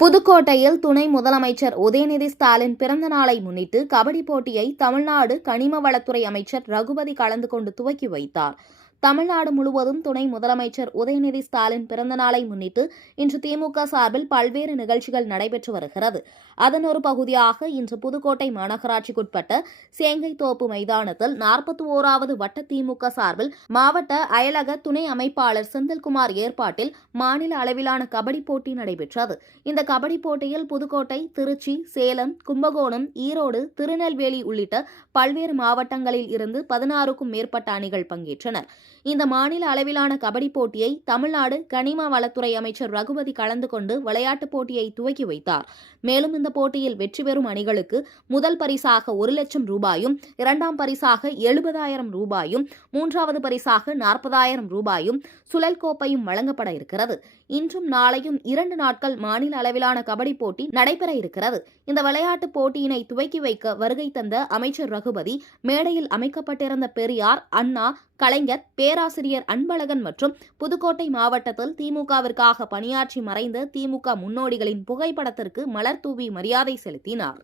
புதுக்கோட்டையில் துணை முதலமைச்சர் உதயநிதி ஸ்டாலின் பிறந்த நாளை முன்னிட்டு கபடி போட்டியை தமிழ்நாடு கனிம வளத்துறை அமைச்சர் ரகுபதி கலந்து கொண்டு துவக்கி வைத்தார். தமிழ்நாடு முழுவதும் துணை முதலமைச்சர் உதயநிதி ஸ்டாலின் பிறந்த நாளை முன்னிட்டு இன்று திமுக சார்பில் பல்வேறு நிகழ்ச்சிகள் நடைபெற்று வருகிறது. அதன் ஒரு பகுதியாக இன்று புதுக்கோட்டை மாநகராட்சிக்குட்பட்ட சேங்கைத்தோப்பு மைதானத்தில் 41வது வட்ட திமுக சார்பில் மாவட்ட அயலக துணை அமைப்பாளர் செந்தில்குமார் ஏற்பாட்டில் மாநில அளவிலான கபடி போட்டி நடைபெற்றது. இந்த கபடி போட்டியில் புதுக்கோட்டை, திருச்சி, சேலம், கும்பகோணம், ஈரோடு, திருநெல்வேலி உள்ளிட்ட பல்வேறு மாவட்டங்களில் இருந்து 16க்கும் மேற்பட்ட அணிகள் பங்கேற்றனர். இந்த மாநில அளவிலான கபடி போட்டியை தமிழ்நாடு கனிம வளத்துறை அமைச்சர் ரகுபதி கலந்து கொண்டு விளையாட்டுப் போட்டியை துவக்கி வைத்தார். மேலும் இந்த போட்டியில் வெற்றி பெறும் அணிகளுக்கு முதல் பரிசாக 1 லட்சம் ரூபாயும், இரண்டாம் பரிசாக 70,000 ரூபாயும், மூன்றாவது பரிசாக 40,000 ரூபாயும், சுழல் கோப்பையும் வழங்கப்பட இருக்கிறது. இன்றும் நாளையும் 2 நாட்கள் மாநில அளவிலான கபடி போட்டி நடைபெற இருக்கிறது. இந்த விளையாட்டுப் போட்டியினை துவக்கி வைக்க வருகை தந்த அமைச்சர் ரகுபதி மேடையில் அமைக்கப்பட்டிருந்த பெரியார், அண்ணா, கலைஞர், பேராசிரியர் அன்பழகன் மற்றும் புதுக்கோட்டை மாவட்டத்தில் திமுகவிற்காக பணியாற்றி மறைந்த திமுக முன்னோடிகளின் புகைப்படத்திற்கு மலர் தூவி மரியாதை செலுத்தினார்.